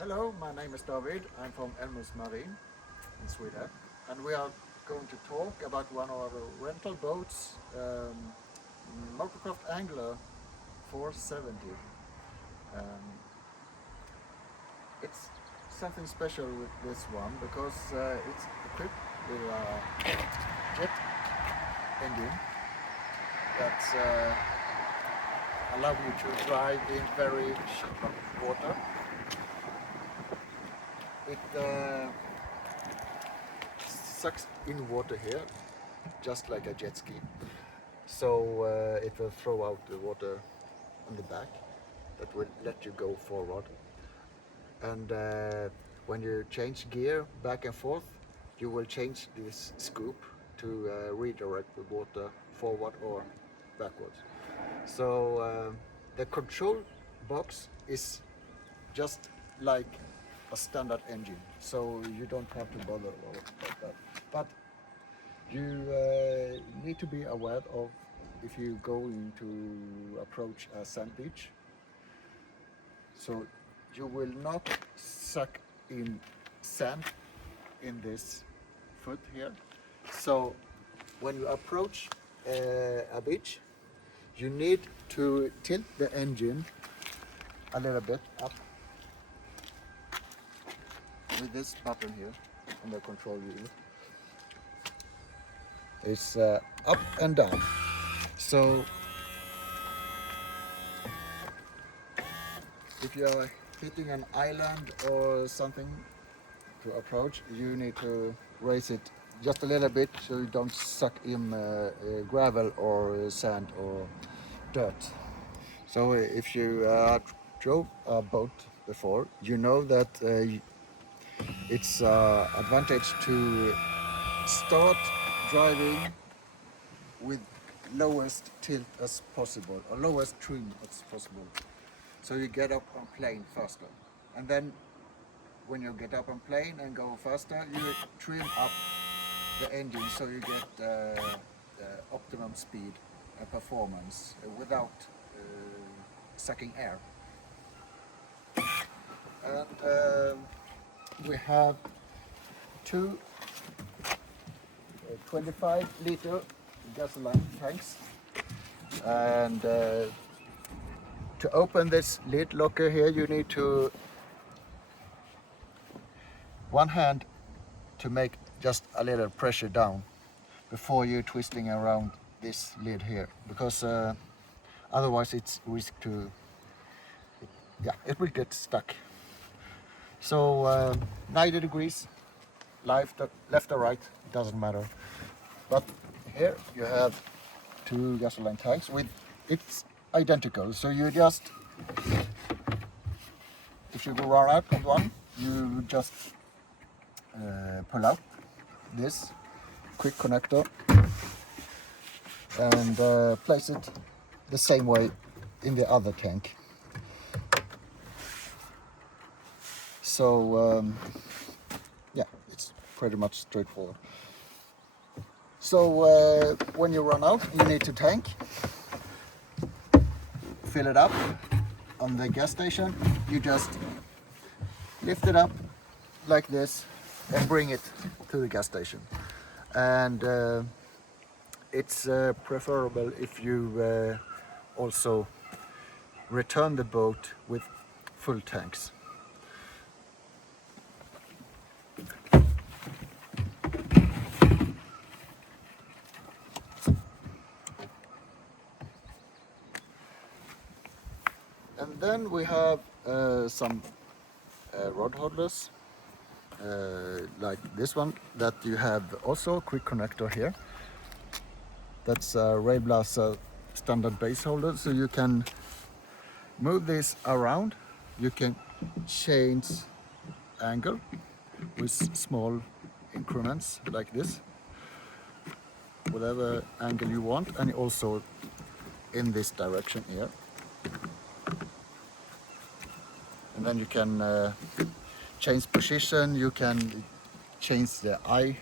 Hello, my name is David. I'm from Elmus Marine in Sweden, and we are going to talk about one of our rental boats, Motocraft Angler 470. Um, it's something special with this one because it's equipped with a jet engine that allows you to drive in very shallow water. It sucks in water here, just like a jet ski. So it will throw out the water on the back that will let you go forward. And when you change gear back and forth, you will change this scoop to redirect the water forward or backwards. So the control box is just like a standard engine, so you don't have to bother about that. But you need to be aware of if you going to approach a sand beach. So you will not suck in sand in this foot here. So when you approach a beach, you need to tilt the engine a little bit up with this button here on the control wheel. It's up and down. So if you are hitting an island or something to approach, you need to raise it just a little bit so you don't suck in gravel or sand or dirt. So if you drove a boat before, you know that it's advantage to start driving with lowest tilt as possible or lowest trim as possible. So you get up on plane faster. And then when you get up on plane and go faster, you trim up the engine so you get the optimum speed and performance without sucking air. And we have two 25-liter gasoline tanks, and to open this lid locker here you need to one hand to make just a little pressure down before you're twisting around this lid here, because otherwise it's risk to, it will get stuck. So 90 degrees, left or right, doesn't matter. But here you have two gasoline tanks with, it's identical. So you just, if you go run out of one, you just pull out this quick connector and place it the same way in the other tank. So it's pretty much straightforward. So when you run out, you need to tank, fill it up on the gas station. You just lift it up like this and bring it to the gas station. And it's preferable if you also return the boat with full tanks. And then we have some rod holders, like this one, that you have also a quick connector here. That's a Ray Blaser standard base holder, so you can move this around. You can change angle with small increments like this, whatever angle you want, and also in this direction here. And then you can change position, you can change the eye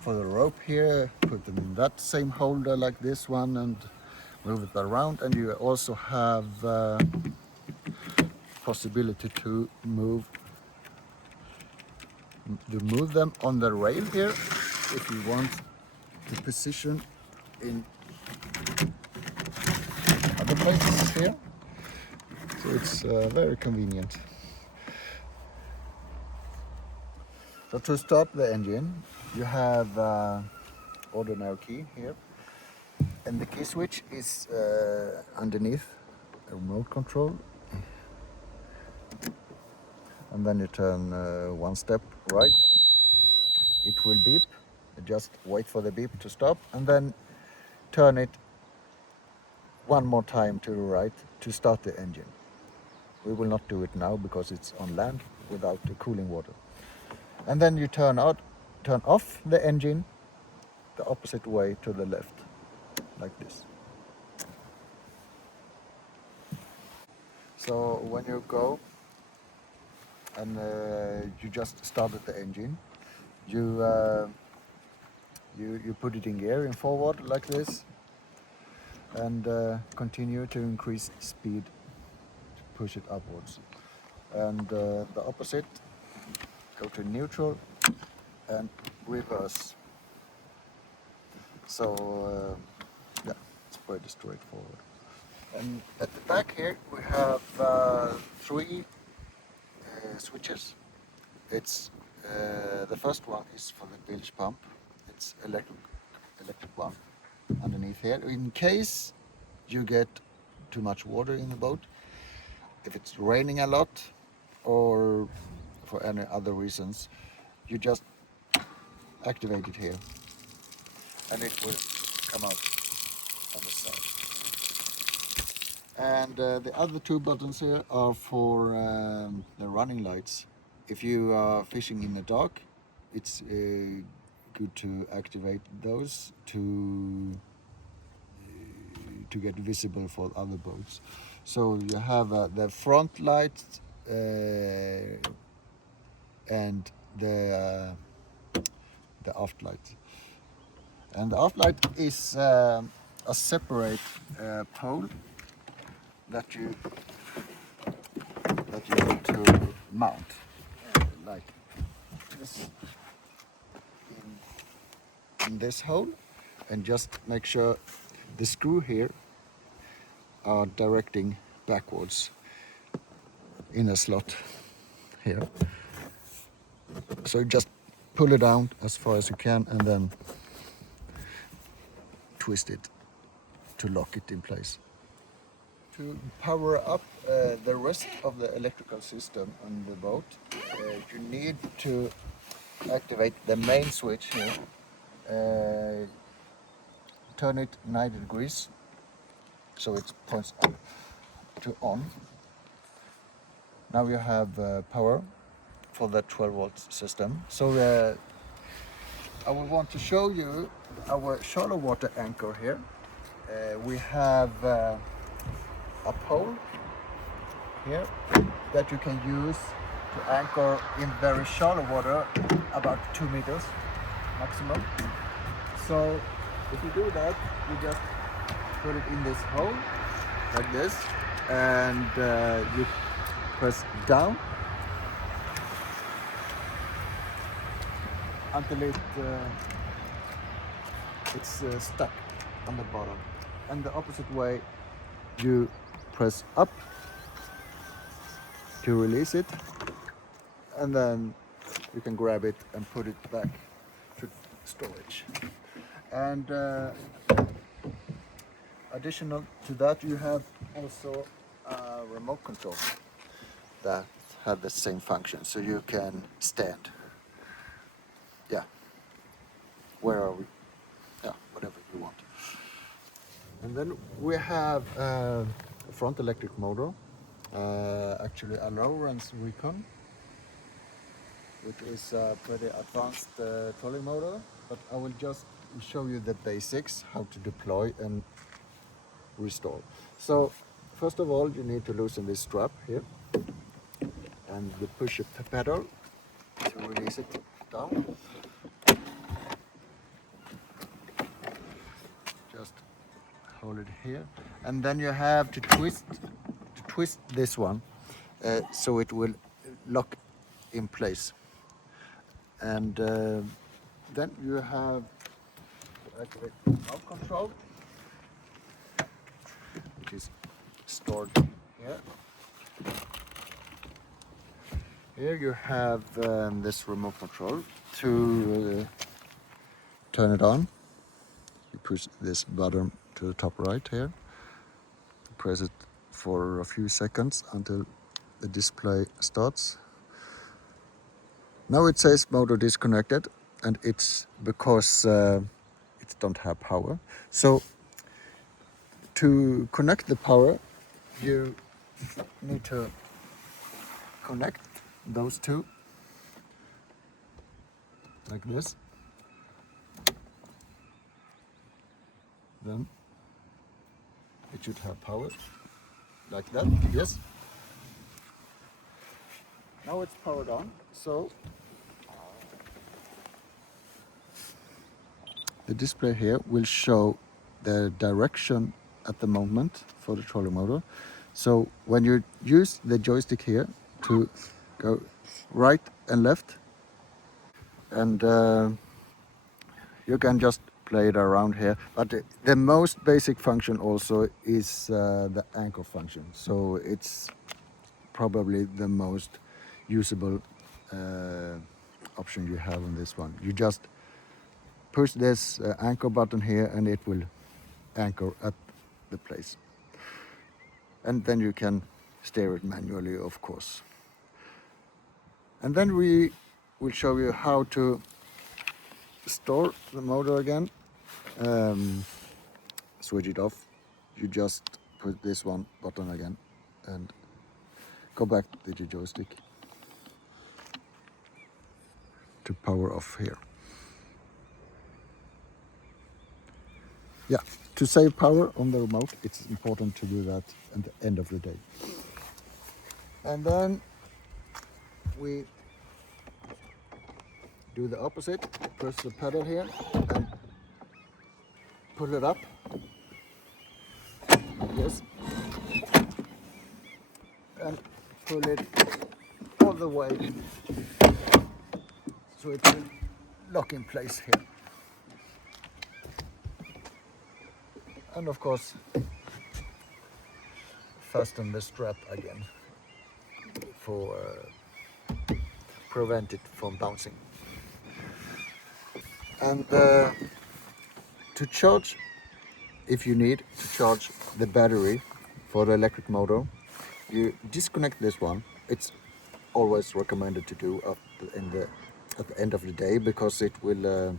for the rope here, put them in that same holder like this one and move it around. And you also have possibility to move them on the rail here if you want the position in other places here. So it's very convenient. So to start the engine, you have ordinary key here, and the key switch is underneath a remote control. And then you turn one step right, it will beep. Just wait for the beep to stop, and then turn it one more time to the right to start the engine. We will not do it now because it's on land without the cooling water. And then you turn off the engine the opposite way to the left, like this. So when you go and you just started the engine, you put it in gear in forward like this, and continue to increase speed to push it upwards. And the opposite, go to neutral and reverse. So yeah, it's pretty straightforward. And at the back here we have three switches. It's the first one is for the bilge pump. It's electric one underneath here. In case you get too much water in the boat, if it's raining a lot or for any other reasons, you just activate it here and it will come out on the side. And the other two buttons here are for the running lights. If you are fishing in the dark, it's good to activate those to get visible for other boats. So you have the front light and the aft light. And the aft light is a separate pole that you need to mount like this in this hole, and just make sure the screw here are directing backwards in a slot here. So just pull it down as far as you can and then twist it to lock it in place. To power up the rest of the electrical system on the boat, you need to activate the main switch here. Turn it 90 degrees so it points up to on. Now you have power for the 12-volt system. So I will want to show you our shallow water anchor here. We have a pole here that you can use to anchor in very shallow water, about 2 meters maximum. So if you do that, you just put it in this hole like this, and you press down until it's stuck on the bottom, and the opposite way you press up to release it, and then you can grab it and put it back to storage. And additional to that, you have also a remote control that have the same function, so you can stand. Yeah, where are we? Yeah, whatever you want. And then we have a front electric motor, actually a Lowrance Recon, which is a pretty advanced trolling motor, but I will just show you the basics, how to deploy and restore. So first of all, you need to loosen this strap here, and you push the pedal to release it down. Just hold it here, and then you have to twist this one. so it will lock in place. And then you have activate mount control, which is stored here. Here you have this remote control to turn it on. You push this button to the top right here. Press it for a few seconds until the display starts. Now it says motor disconnected, and it's because it don't have power. So to connect the power, you need to connect those two like this. Then it should have power like that. Yes. Now it's powered on. So the display here will show the direction at the moment for the trolling motor. So when you use the joystick here to go right and left, and you can just play it around here. But the most basic function also is the anchor function. So it's probably the most usable option you have on this one. You just push this anchor button here and it will anchor at the place. And then you can steer it manually, of course. And then we will show you how to store the motor again. Switch it off. You just put this one button again and go back to the joystick to power off here. Yeah, to save power on the remote, it's important to do that at the end of the day. And then we do the opposite. Press the pedal here and pull it up. Yes. And pull it all the way so it will lock in place here. And of course, fasten the strap again for prevent it from bouncing. And to charge, if you need to charge the battery for the electric motor, you disconnect this one. It's always recommended to do at the end of the day, because it will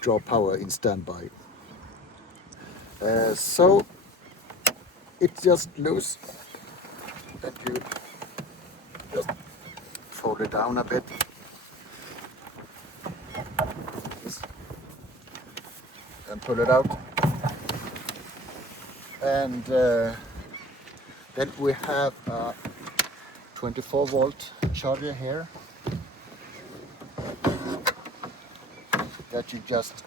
draw power in standby. So it's just loose, and you just fold it down a bit. And pull it out. And then we have a 24-volt charger here that you just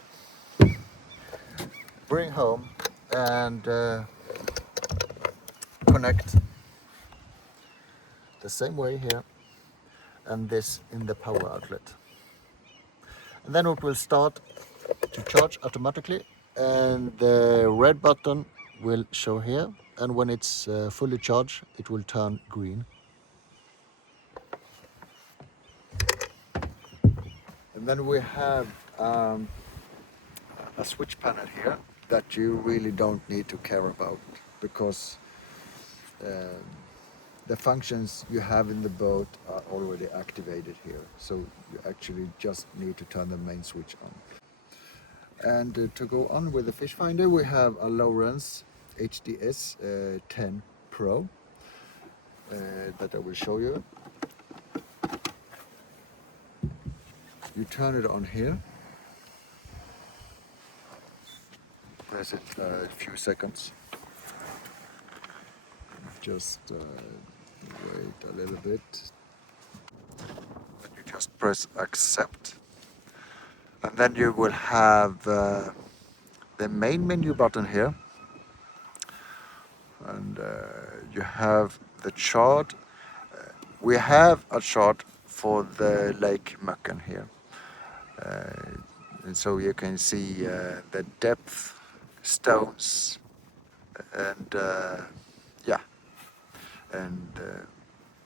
bring home and connect the same way here, and this in the power outlet. And then it will start to charge automatically, and the red button will show here, and when it's fully charged it will turn green. And then we have a switch panel here that you really don't need to care about, because the functions you have in the boat are already activated here, so you actually just need to turn the main switch on. And to go on with the fish finder, we have a Lowrance HDS 10 Pro that I will show you. You turn it on here, press it a few seconds, just wait a little bit, then you just press accept, and then you will have the main menu button here, and you have the chart. We have a chart for the Lake Möcken here. And so you can see the depth, stones, and yeah, and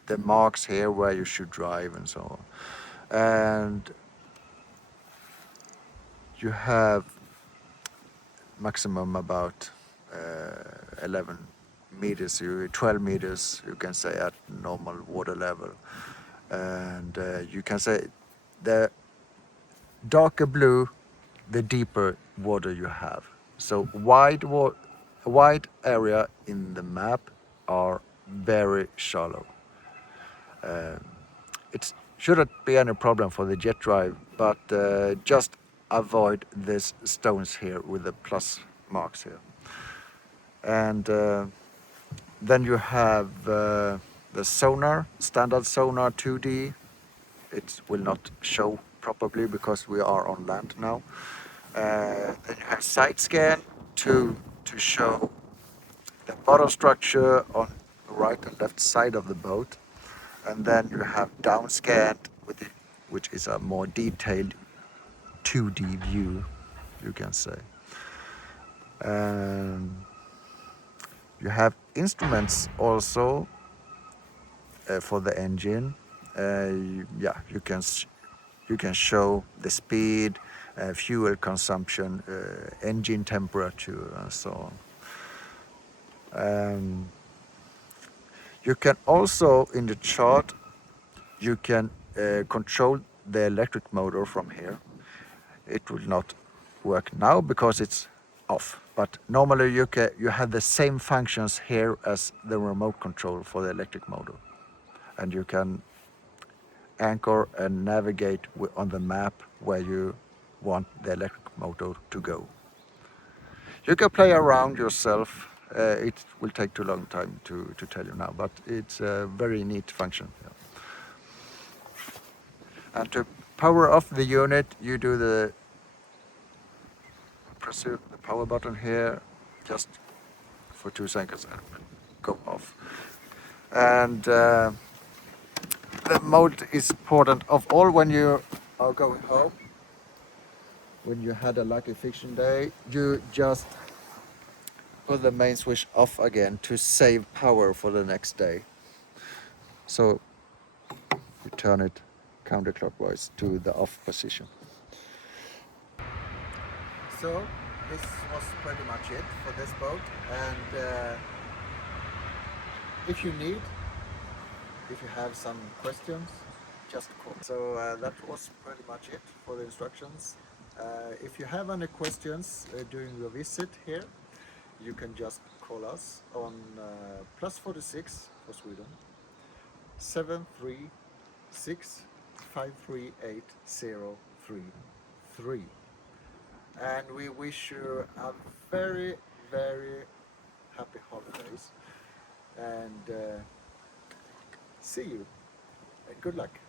the marks here where you should drive and so on. And you have maximum about 11 meters, 12 meters, you can say, at normal water level. And you can say the darker blue, the deeper water you have. So wide area in the map are very shallow. It shouldn't be any problem for the jet drive, but just avoid these stones here with the plus marks here. And then you have the sonar, standard sonar 2D. It will not show properly because we are on land now. Then you have side scan to show the bottom structure on the right and left side of the boat. And then you have down scan, which is a more detailed 2D view, you can say. You have instruments also for the engine. Yeah, you can show the speed, fuel consumption, engine temperature, and so on. You can also, in the chart, you can control the electric motor from here. It will not work now because it's off. But normally you have the same functions here as the remote control for the electric motor. And you can anchor and navigate on the map where you want the electric motor to go. You can play around yourself. It will take too long time to tell you now, but it's a very neat function. Yeah. And to power off the unit, you do press the power button here, just for 2 seconds, and it will go off. And the most important of all when you are going home, when you had a lucky fishing day, you just put the main switch off again to save power for the next day. So you turn it counterclockwise to the off position. So this was pretty much it for this boat, and if you have some questions, just call. So that was pretty much it for the instructions. If you have any questions during your visit here, you can just call us on +46 for Sweden 736-538-033. And we wish you a very, very happy holidays, and see you, and good luck.